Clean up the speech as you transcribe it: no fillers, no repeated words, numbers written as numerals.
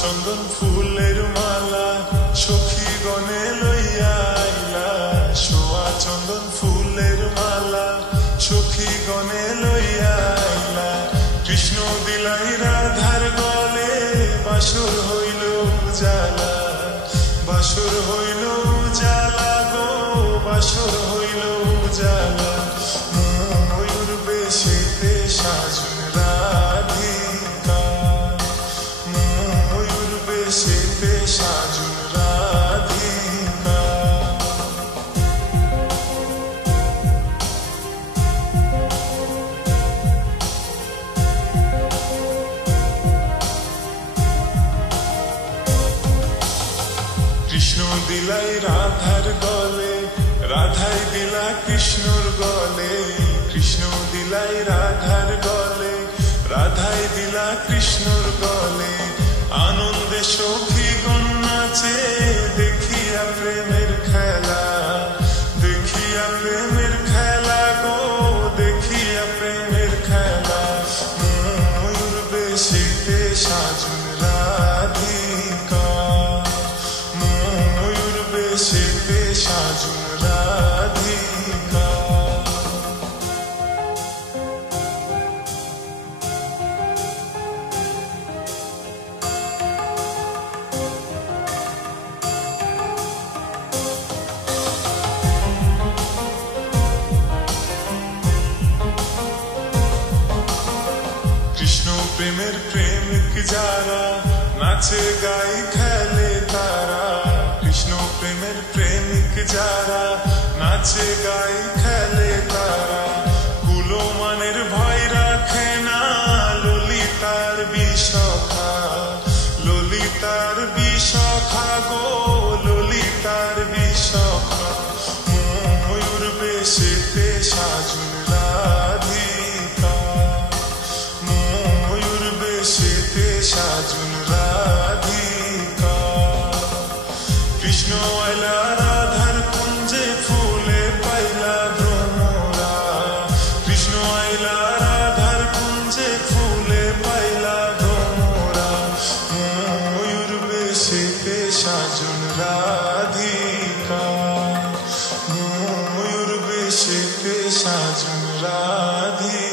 চন্দন ফুলের মালা সখী গনে লইয়া আইলা, সোয়া চন্দন ফুলের মালা সখী গনে লইয়া আইলা। কৃষ্ণ দিলাই রাধার গলে বাসর হইল উজালা, বাসর হইল উজালা গো, বাসর হইল উজালা। ময়ূর বেশেতে সাজুন রাধিকা, ময়ূর বেশেতে সাজুন রাধিকা। কৃষ্ণ দিলাই রাধার গলে, রাধাই দিলা কৃষ্ণর গলে। কৃষ্ণ দিলাই রাধার গলে, রাধাই দিলা কৃষ্ণর গলে। আনন্দে সখী গণ নাচে দেখিয়া প্রেমের খেলা, দেখিয়া প্রেমের খেলা গো, দেখিয়া প্রেমের খেলা। ময়ূর বেশেতে সাজুন রাধিকা, ময়ূর বেশেতে সাজুন রাধিকা। কৃষ্ণ প্রেমের প্রেমিক যারা নাচে গাই খেলে তারা, কৃষ্ণ প্রেমের প্রেমিক যারা নাচে গাই খেলে তারা। কুলমানের ভয় রাখে না ললিতার বিষখা, ললিতার বিষখা গো, ললিতার বিষখা। ময়ূর বেশেতে সাজুন রাধিকা, ময়ূর বেশেতে সাজুন রাধিকা। কৃষ্ণ আইলা রাধার কুঞ্জে ফুলে পাইলা ভ্রমরা, কৃষ্ণ আইলা রাধার কুঞ্জে ফুলে পাইলা ভ্রমরা। ময়ূর বেশেতে সাজুন রাধিকা, ময়ূর বেশেতে সাজুন রাধিকা।